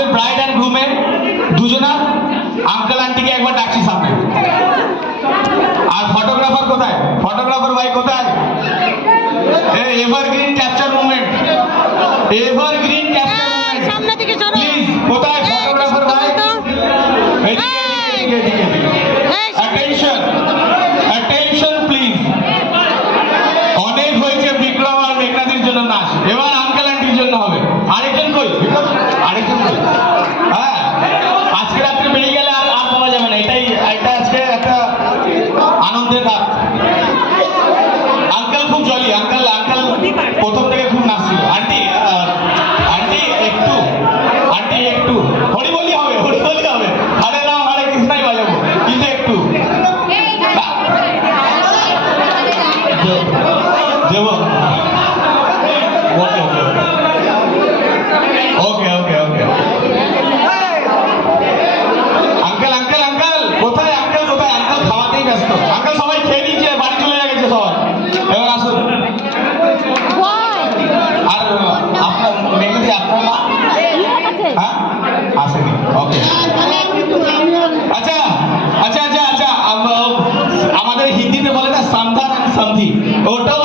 আমাদের bride and গ্রুমে দুজনা uncle আন্টিকে একবার ডাকছি সামনে। আর ফটোগ্রাফার কোথায়? ফটোগ্রাফার ভাই কোথায়? Evergreen capture moment, evergreen capture moment সামনে থেকে চলো প্লিজ। কোথায় ফটোগ্রাফার ভাই? এদিকে অ্যাটেনশন, অ্যাটেনশন প্লিজ। অনেক হয়েছে বিক্রম আর মেঘনাদির জন্য নাচ, এবার আঙ্কেল আন্টির জন্য হবে। আরেকজন কই? আরেকজন কই? হ্যাঁ, আজকে রাত্রে বেরিয়ে গেলে আর পাওয়া যাবে না। এটা আজকে একটা আনন্দের রাত। আঙ্কেল খুব জলি, আঙ্কেল প্রথম থেকে খুব নাচছিল। আন্টি একটু হরি বলি হবে, হরে রাম হরে কৃষ্ণাই বাজাবো, কিন্তু একটু দেব। ওকে আঙ্কেল কোথায়? আঙ্কেল খাওয়াতেই ব্যস্ত। আঙ্কেল সবাই খেয়ে নিচ্ছে, বাড়ি চলে গেছে সবাই। এবার আসুন। আর আপনার মেঘনাদি, আপনার মা? হ্যাঁ, আসেনি। ওকে, আচ্ছা। আমাদের হিন্দিতে বলে না সামধান সামধি, ওটাও